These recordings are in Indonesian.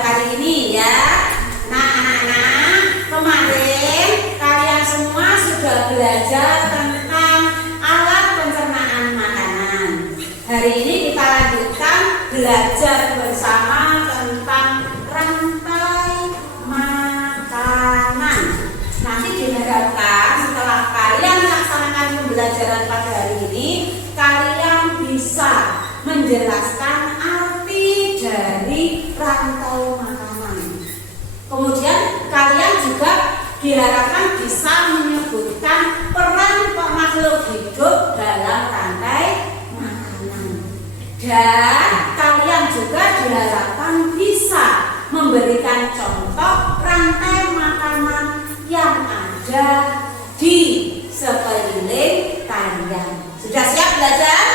kali ini ya. Nah anak-anak, kemarin kalian semua sudah belajar tentang alat pencernaan makanan. Hari ini kita lanjutkan belajar bersama tentang rantai makanan. Nanti diharapkan setelah kalian melaksanakan pembelajaran pada hari ini, kalian bisa menjelaskan arti dari rantai makanan. Kemudian kalian juga diharapkan bisa menyebutkan peran makhluk hidup dalam rantai makanan. Dan kalian juga diharapkan bisa memberikan contoh rantai makanan yang ada di sekeliling kalian. Sudah siap belajar?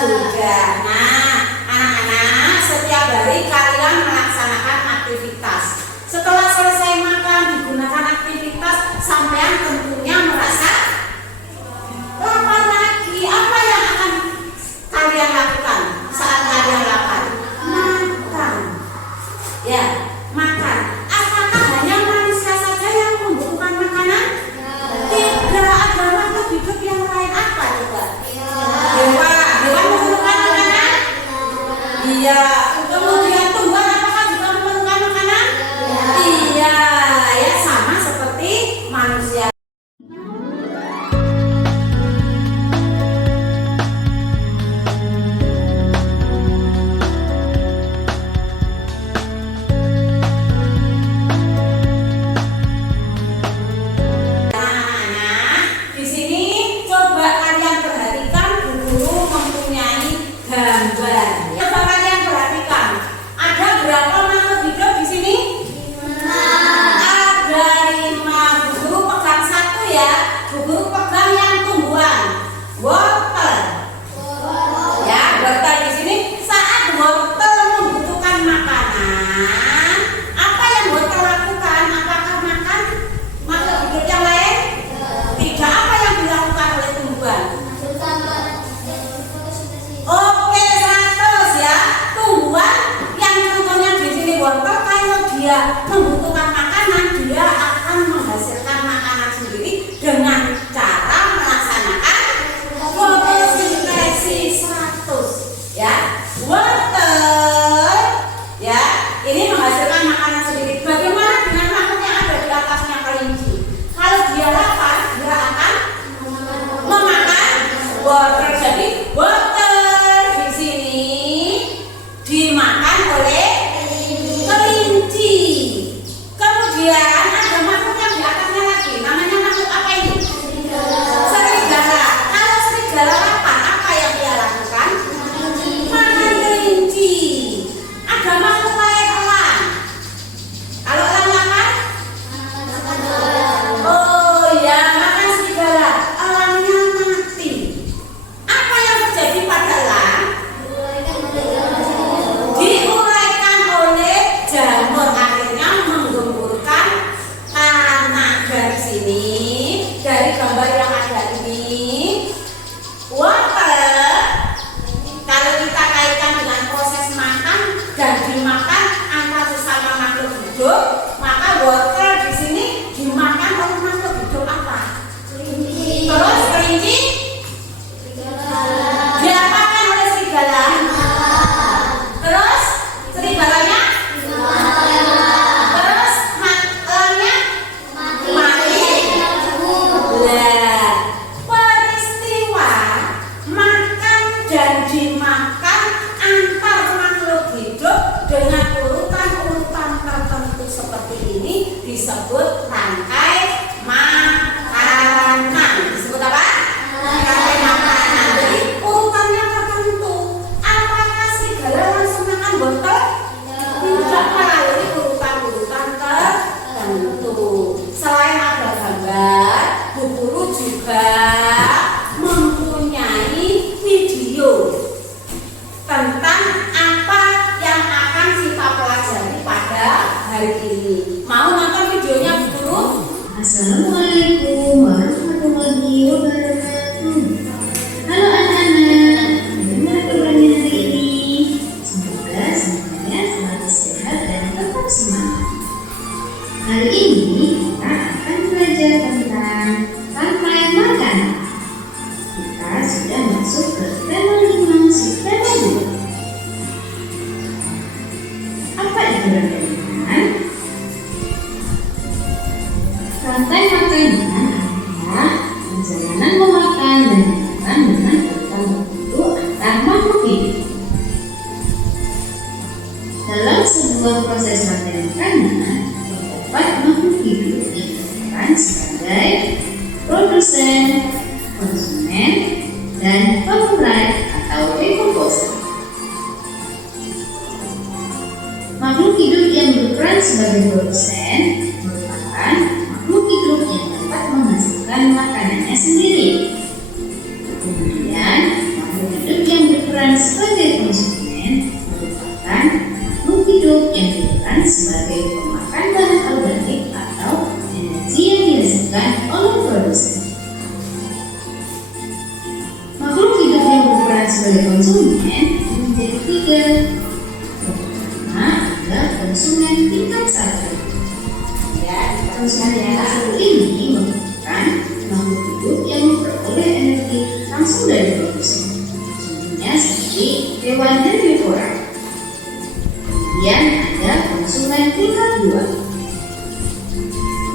Sudah. Nah, anak-anak, setiap hari kalian melaksanakan aktivitas. Setelah selesai makan, digunakan aktivitas, sampean tentunya merasa lapar lagi. Apa yang akan kalian lakukan saat kalian lapar? Makan. Ya, makan. Apakah hanya manusia saja yang membutuhkan makanan? Tidak, ada makhluk hidup yang lain. Apa coba? Dewa membutuhkan makanan? Iya. Kemudian tumbuhan apakah juga memerlukan makanan? Iya, ya sama seperti manusia. Membutuhkan makanan, dia akan menghasilkan makanan sendiri dengan cara melaksanakan fotosintesis 100 ya. Wortel ya, ini menghasilkan makanan sendiri. Bagaimana dengan makhluk yang ada di atasnya, kelinci? Kalau dia lapar, dia akan memakan wortel. Jadi wortel di sini dimakan oleh kelinci. Kemudian ada makhluk yang di atasnya lagi. Namanya makhluk apa ini? Serigala. Kalau serigala lapar, apa yang dia lakukan? Makan kelinci. Ada makhluk lain, elang. Kalau elang lapar? Oh ya, makan serigala. Elangnya mati. Apa yang terjadi pada elang? Diuraikan oleh jamur, akhirnya menggemburkan tanah. Dari sini, dari gambar yang ada ini, wortel kalau kita kaitkan dengan proses makan dan dimakan antar sesama makhluk hidup, maka wortel di sini dimakan oleh makhluk hidup apa? Kelinci. Terus kelinci diapakan oleh serigala? Terus serigalanya terus elangnya mati. Nah, peristiwa makan dan dimakan antar makhluk hidup dengan urutan-urutan tertentu seperti ini disebut rantai makanan. Disebut apa? Rantai makanan. Jadi urutannya tertentu. Apakah serigala langsung makan wortel? Tidak, melalui urutan-urutan tertentu. Selain ada gambar, Bu Guru juga mempunyai video tentang apa yang akan kita pelajari pada hari ini. Mau nonton videonya, Bu Guru? Assalamualaikum warahmatullahi wabarakatuh. Halo anak-anak, bagaimana kabarnya hari ini? Semoga semuanya selalu sehat dan Hari ini kita akan belajar tentang rantai makanan. Kita sudah masuk ke tema 5 subtema 2. Apa itu rantai makanan? Rantai makanan adalah perjalanan memakan dan makanan dengan urutan tertentu antar makhluk hidup. Dalam sebuah proses rantai makanan, terdapat makhluk hidup yang berperan sebagai produsen, konsumen, dan pengurai atau dekomposer. Makhluk hidup yang berperan sebagai produsen merupakan makhluk hidup yang dapat menghasilkan makanannya sendiri. Kemudian, makhluk hidup yang berperan sebagai konsumen merupakan makhluk hidup yang berperan sebagai pemakan bahan organik atau energi yang dihasilkan oleh produsen. Makhluk hidup yang berperan sebagai konsumen menjadi 3. Pertama adalah konsumen tingkat 1. Konsumen tingkat 1 ini merupakan makhluk hidup yang memperoleh energi langsung dari produsen. Contohnya seperti hewan herbivora. Kemudian ada konsumen tingkat 2.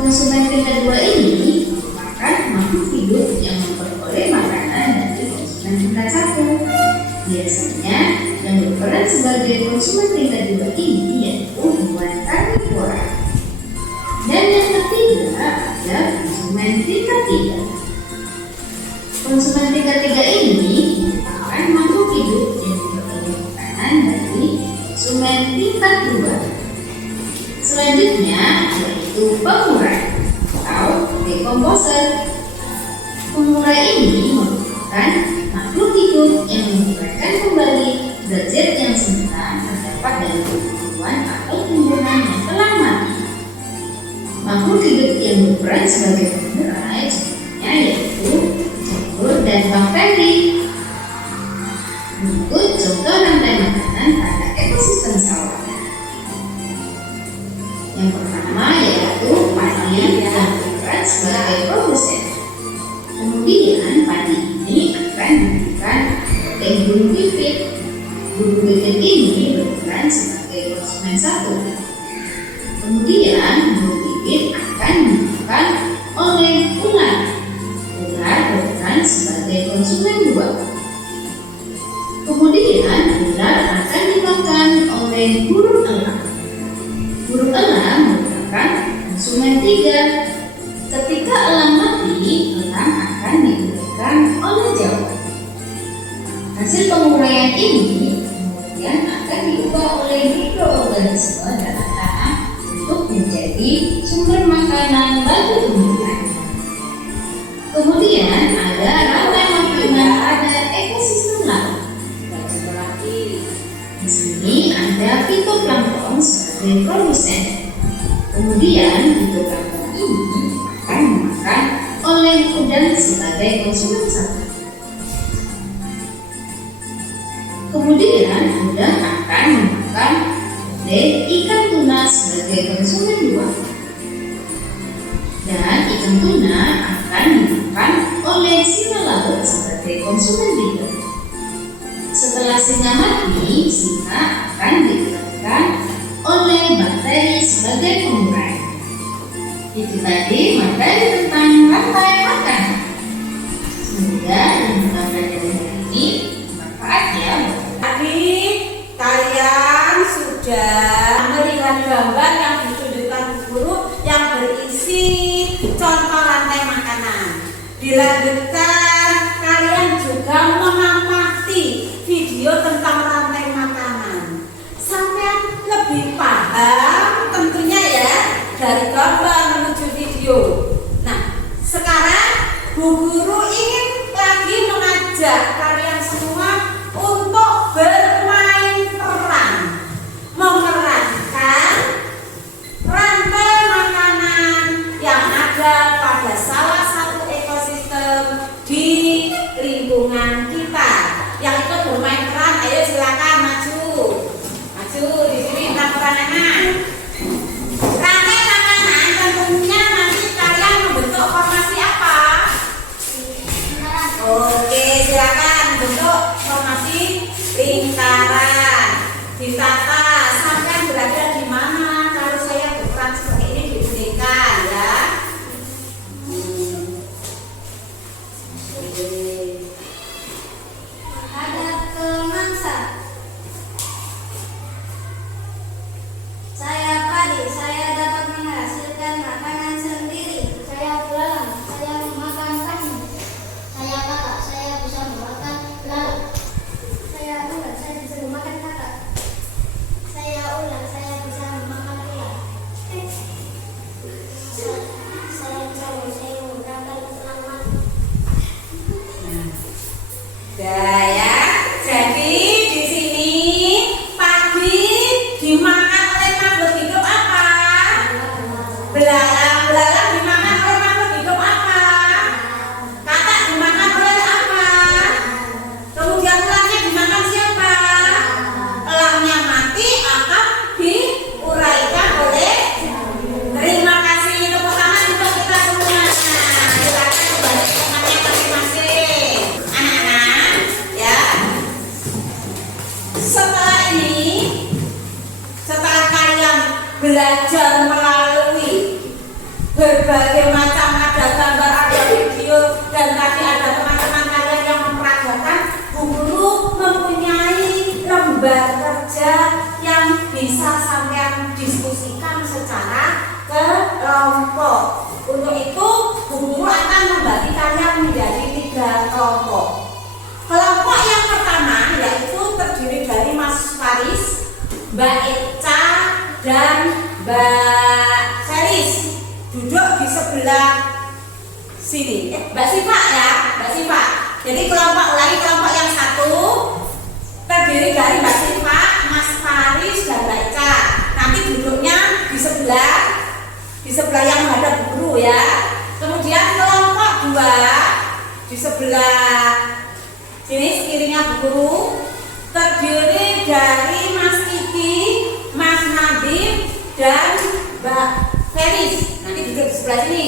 Konsumen tingkat 2 ini merupakan makhluk hidup yang memperoleh makanan dari konsumen tingkat 1. Biasanya yang berperan sebagai konsumen tingkat 2 ini yaitu hewan karnivora. Dan yang ketiga ada konsumen tingkat 3. Konsumen tingkat 3 ini merupakan makhluk hidup yang memperoleh makanan dari konsumen tingkat 2. Selanjutnya yaitu pengurai atau dekomposer. Pengurai ini merupakan makhluk hidup yang menguraikan kembali zat-zat yang semula terdapat dalam tumbuhan atau tumbuhan yang telah mati. Makhluk hidup yang berperan sebagai pengurai contohnya yaitu jamur dan bakteri. Berikut contoh rantai makanan pada ekosistem sawah. Yang pertama yaitu padi yang berperan sebagai produsen. Kemudian padi ini akan memberikan protein burung pipit. Burung pipit ini berperan sebagai konsumen 1. Kemudian burung pipit akan dimakan oleh ular. Ular berperan sebagai konsumen 2. Kemudian ular akan dimakan oleh burung elang. Burung elang merupakan konsumen 3. Ketika elang mati, elang akan digunakan oleh jawat. Hasil penguraian ini kemudian akan diubah oleh mikroorganisme dalam tanah untuk menjadi sumber makanan bagi tumbuhan. Kemudian ada rantai makanan pada ekosistem laut. Di sini ada fitoplankton sebagai produsen. Kemudian fitoplankton ini akan dimakan oleh udang sebagai konsumen 1. Kemudian udang akan dimakan oleh ikan tuna sebagai konsumen 2. Dan ikan tuna akan dimakan oleh singa laut sebagai konsumen 3. Setelah singa mati, singa akan dimakan oleh bakteri sebagai pengurai. Itu tadi materi tentang rantai makanan. Semoga yang kita pelajari hari ini bermanfaat ya. Tadi kalian sudah melihat gambar yang ditunjukkan guru yang berisi contoh rantai makanan. Dilanjutkan kalian juga mengamati video tentang rantai makanan sampai lebih paham tentunya ya dari gambar menuju video. Nah, sekarang Bu Guru ingin lagi mengajak kalian semua untuk bermain peran, memerankan rantai makanan yang ada pada salah satu ekosistem saya dapat menghasilkan makanan sendiri. Saya belalang, saya memakan kambing. Saya kakak, saya bisa memakan belalang. Saya ular, saya bisa memakan kakak. Saya ular, saya bisa memakan ular. Saya bisa menggunakan selamat. Dah ya. Jadi di sini padi dimakan oleh makhluk hidup apa? Belalang. Belalang dimakan oleh makhluk hidup apa? Kakak dimakan oleh apa? Kemudian ulangnya dimakan siapa? Elangnya mati akan diuraikan oleh. Terima kasih, tepuk tangan untuk kita semua. Silakan kembali ke tempatnya masing-masing. Anak-anak, ya. Setelah kalian belajar melalui berbagai macam, ada gambar, ada video, dan tadi ada teman-teman kalian yang memperagakan, Bu Guru mempunyai lembar kerja yang bisa sampean diskusikan secara kelompok. Untuk itu, Bu Guru akan membagi kalian menjadi 3 kelompok. Kelompok yang pertama yaitu terdiri dari Mas Faris, Mbak Eca, dan Mbak Seris. Duduk di sebelah sini. Mbak Siva ya, Mbak Siva. Jadi ulangi kelompok yang satu terdiri dari Mbak Siva, Mas Faris, dan Mbak Eca. Nanti duduknya di sebelah yang menghadap Bu Guru ya. Kemudian kelompok 2 di sebelah sini sekirinya Bu Guru terdiri dari Mas Kiki, Mas Nadim, dan Mbak Feris. Nanti duduk di sebelah sini.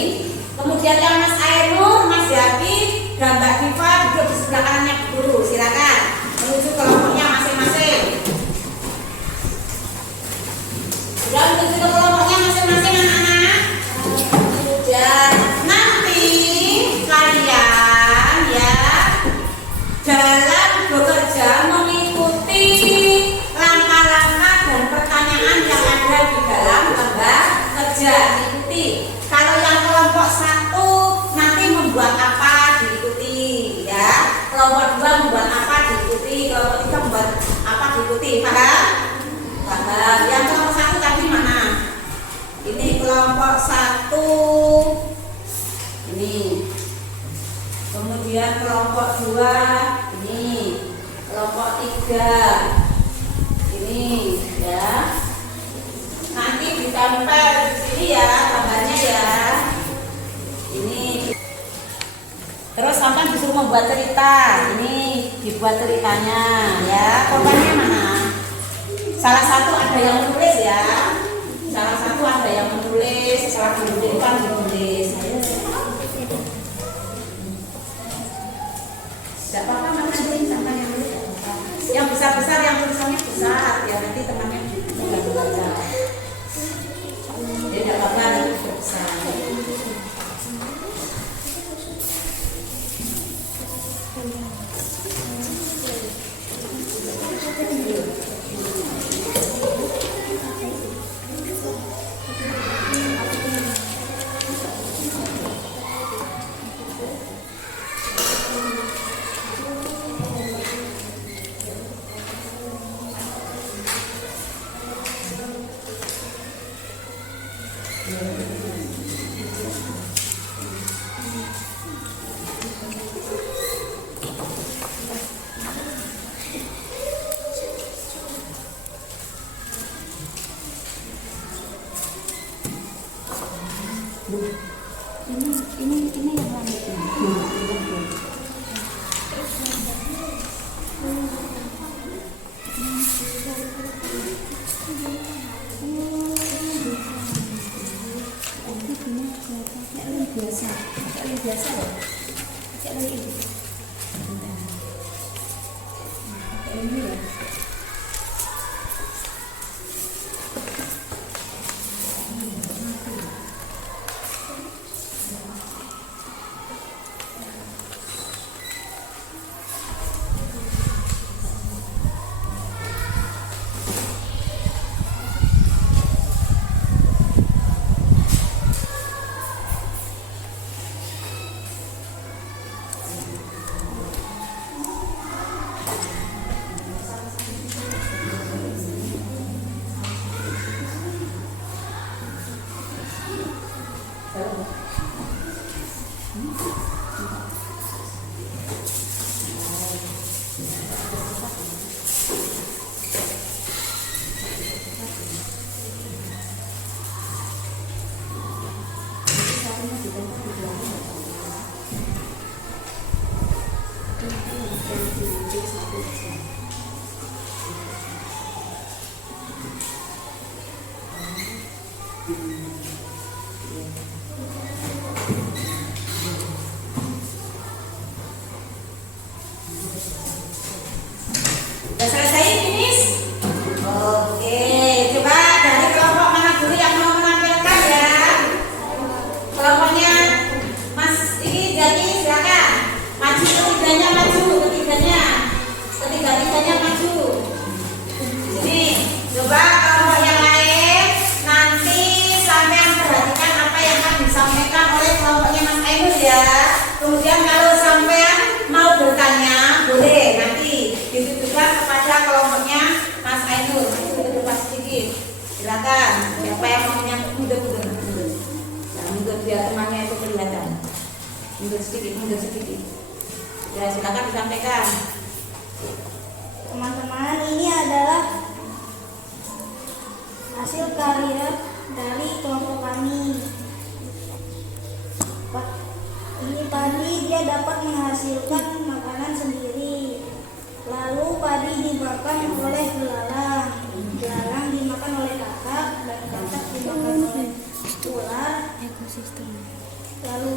Kemudian yang Mas Ainur, Mas Yati, dan Mbak Diva duduk di sebelah kanannya Bu Guru. Silakan menuju kelompoknya masing-masing. Sudah menuju ke kelompoknya masing-masing anak-anak. Dan nanti kalian ya dalam bekerja mengikuti langkah-langkah dan pertanyaan yang ada di dalam lembar kerja. Diikuti. Kalau yang kelompok 1 nanti membuat apa diikuti ya. Kelompok 2 membuat apa diikuti. Kelompok 3 membuat apa diikuti. Paham? Paham. Yang kelompok 1 tadi mana? Ini kelompok 1. Ini. Kemudian kelompok 2 ini, kelompok 3 ini ya. Nanti ditempel di sini ya gambarnya ya. Ini. Terus sampai disuruh membuat cerita. Ini dibuat ceritanya ya. Korbannya mana? Salah satu ada yang menulis ya. Salah satu ada yang menulis. Salah menulis kan menulis. Tidak apa-apa, mana aja sama yang menulis. Yang besar-besar, yang tulisannya besar ya, nanti temannya juga baca. Jadi tidak apa-apa, nanti besar. Ini yang langit biasa ya. Pakai lagi ini. Pakai ini ya. Udah selesai, finish? Oke, coba dari kelompok mana dulu yang mau menampilkan ya? Kelompoknya Mas ini jadi silakan. Maju ketiganya maju, ketiga-tiganya maju. Sini, coba kelompok yang lain nanti sampean perhatikan apa yang akan disampaikan oleh kelompoknya Mas Ainur ya. Kemudian kalau sampean mau bertanya boleh nanti ditujukan kepada kelompoknya Mas Ainur. Itu pas sedikit. Silakan. Siapa yang mau menyambut mundur. Nah, mundur biar temannya itu kelihatan. Mundur sedikit. Ya, silakan disampaikan. Teman-teman, ini adalah hasil karya dari kelompok kami. Ini tadi dia dapat menghasilkan makanan sendiri. Lalu padi dimakan oleh belalang. Belalang dimakan oleh katak dan katak dimakan oleh ular. Lalu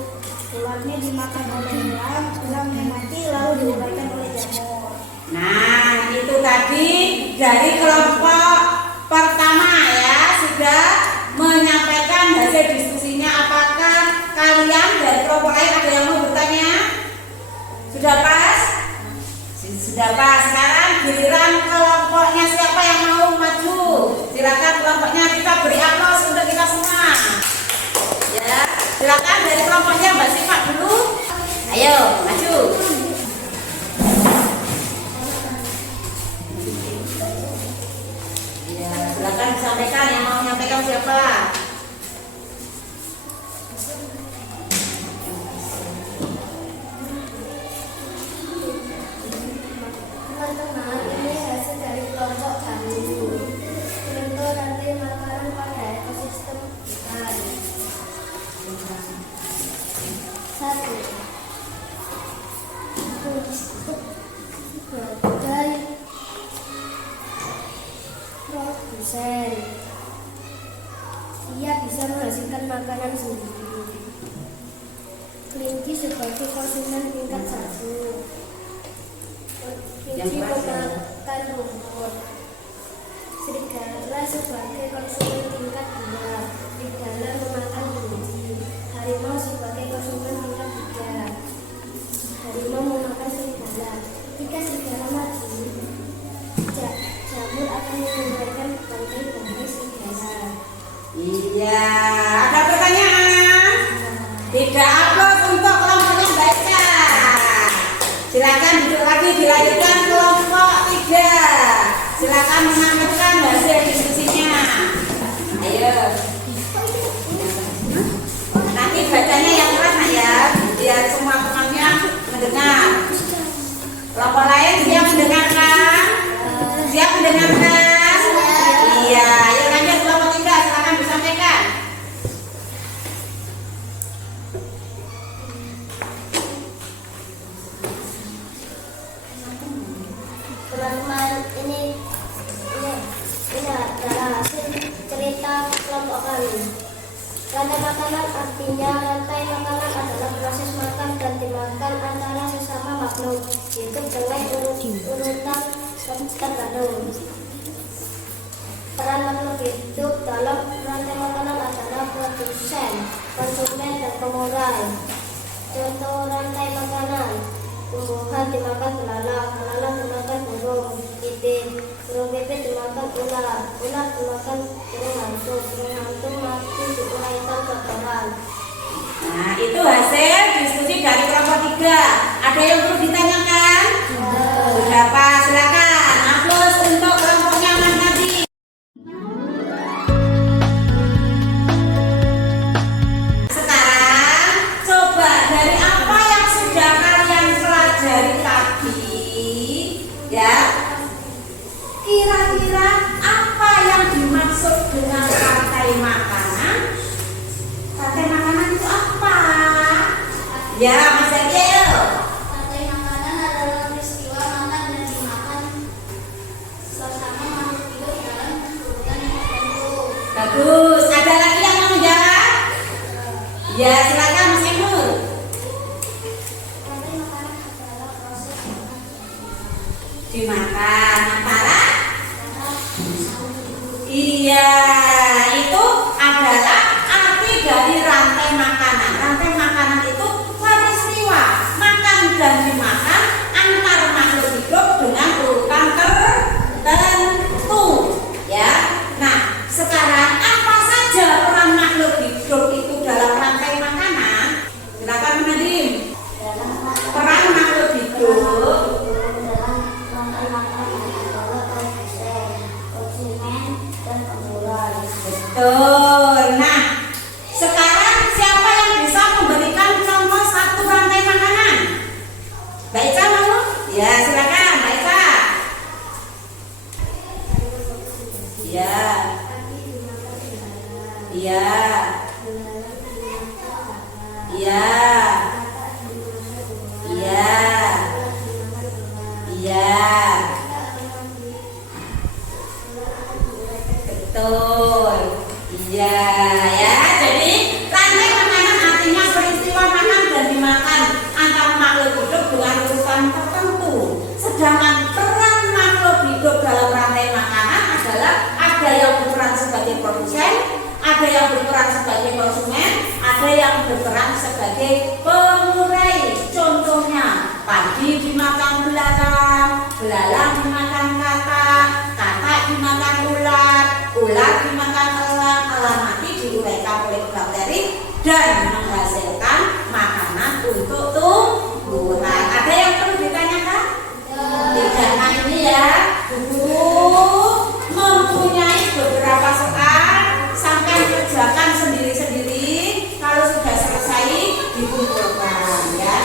ularnya dimakan oleh elang, elangnya mati lalu diuraikan oleh jamur. Nah, itu tadi dari kelompok pertama ya, sudah menyampaikan hasil diskusinya. Apakah kalian dari kelompok lain ada yang mau bertanya? Sudah pas? Sudah pas. Sekarang giliran kelompoknya siapa yang mau maju? Silakan kelompoknya, kita beri aplaus untuk kita semua. Ya, silakan dari kelompoknya Mbak Siva dulu. Ayo, maju. Ya, silakan disampaikan yang mau menyampaikan siapa? Teman-teman, ini hasil dari kelompok kami. Contoh rantai makanan pada ekosistem ikan. 1. Sebagai produsen, ia bisa menghasilkan makanan sendiri. Kelinci sebagai konsumen tingkat 1. Kelinci memakan rumput. Serigala sebagai konsumen tingkat 2. Serigala memakan kelinci. Harimau sebagai konsumen tingkat 3. Harimau memakan serigala. Ketika serigala mati, jamur akan mengembalikan bangkai serigala. Iya, ada pertanyaan? Tidak, aplaus untuk kelompoknya Mbak Ika. Silakan duduk lagi, dilanjutkan kelompok 3. Silakan menampilkan hasil diskusinya. Ayo. Nanti bacanya yang keras ya, biar semua temannya mendengar. Kelompok lain siap mendengarkan? Siap mendengarkan? Iya, ayo lanjut kelompok 3, silakan disampaikan. Teman-teman, ini adalah hasil cerita kelompok kami. Rantai makanan artinya rantai makanan adalah proses makan dan dimakan antara sesama makhluk hidup dengan urutan tertentu. Peran makhluk hidup dalam rantai makanan adalah produsen, konsumen, dan pengurai. Contoh rantai makanan: tumbuhan dimakan belalang, belalang dimakan burung pipit, burung pipit dimakan ular, ular dimakan burung hantu mati diuraikan kotoran. Nah, itu hasil diskusi dari kelompok 3. Ada yang perlu ditanyakan? Sudah pas, silakan. Aplaus untuk kelompoknya Mas Nadi. Sekarang coba dari apa yang sudah kalian pelajari tadi, ya, kira-kira apa yang dimaksud dengan rantai makanan? Rantai makanan itu apa? Ya, Mas Zaki, ayo. Rantai makanan adalah peristiwa makan dan dimakan bersama makhluk hidup dalam urutan yang tertentu. Bagus. Ada lagi Ya, silakan Mas Ainur. Rantai makanan adalah proses Dimakan antara kata satu. iya, itu adalah arti dari rantai makanan. Rantai makanan itu peristiwa makan dan dimakan antar makhluk hidup dengan urutan tertentu. Ya. Nah, sekarang apa saja peran makhluk hidup itu dalam rantai makanan? Silakan Nadim. Peran makhluk hidup. Betul. Nah, sekarang siapa yang bisa memberikan contoh satu rantai makanan? Mbak Ica mau? Ya, silakan Mbak Ica. Ya. Iya. Iya. Iya. Iya. Betul. Iya ya. Jadi rantai makanan artinya peristiwa makan dan dimakan antar makhluk hidup dengan urutan tertentu. Sedangkan peran makhluk hidup dalam rantai makanan adalah ada yang berperan sebagai produsen, ada yang berperan sebagai konsumen, ada yang berperan sebagai pengurai. Contohnya padi dimakan belalang, belalang dimakan katak, katak dimakan ular, ular dimakan elang, elang mati diuraikan oleh bakteri dan menghasilkan makanan untuk tumbuhan. Ada yang perlu ditanyakan? Tidak. Nah ini ya, guru mempunyai beberapa soal, sampai kerjakan sendiri-sendiri. Kalau sudah selesai dikumpulkan ya.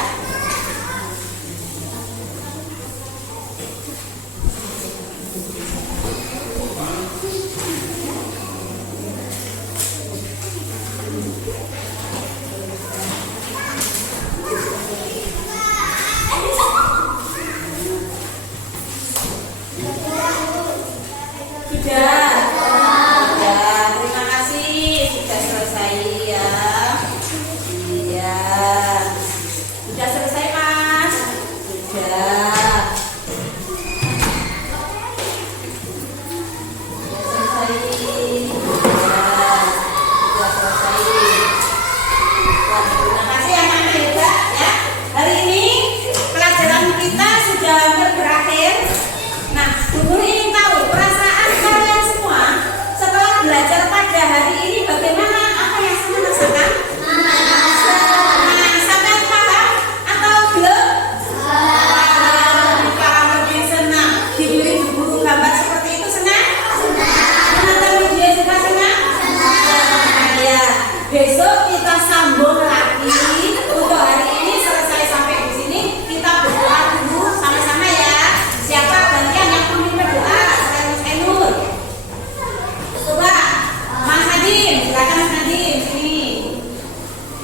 Sudah. Ya, terima kasih sudah selesai ya. Iya. Sudah selesai Mas? Sudah. Sudah selesai. Sudah selesai. Wah, terima kasih anak-anak hebat ya. Hari ini pelajaran kita sudah hampir berakhir. Nah, guru ingin tahu perasaan kalian semua setelah belajar pada hari ini bagaimana? Apa yang sama rasakan? Nah, sampai paham atau belum? Paham, lebih senang. Diberi guru gambar seperti itu senang? Menonton video juga senang? Ya, besok kita sambung lagi. Untuk hari ini selesai sampai di sini. Kita berdoa dulu sama-sama ya. Siapa gantian yang memimpin doa? Selain Mas Ainur. Coba Mas Nadim, silakan Mas Nadim sini.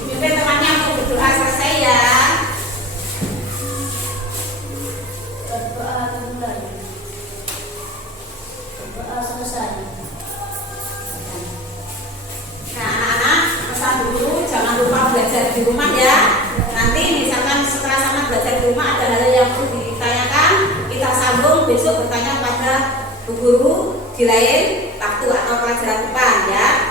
Dipimpin temannya untuk berdoa selesai ya. Berdoa bulan. Berdoa selesai. Nah, anak-anak pesan dulu jangan lupa belajar di rumah ya. Nanti misalkan setelah sama belajar di rumah ada hal yang perlu ditanyakan, kita sambung besok bertanya pada Bu Guru di lain waktu atau pelajaran depan ya.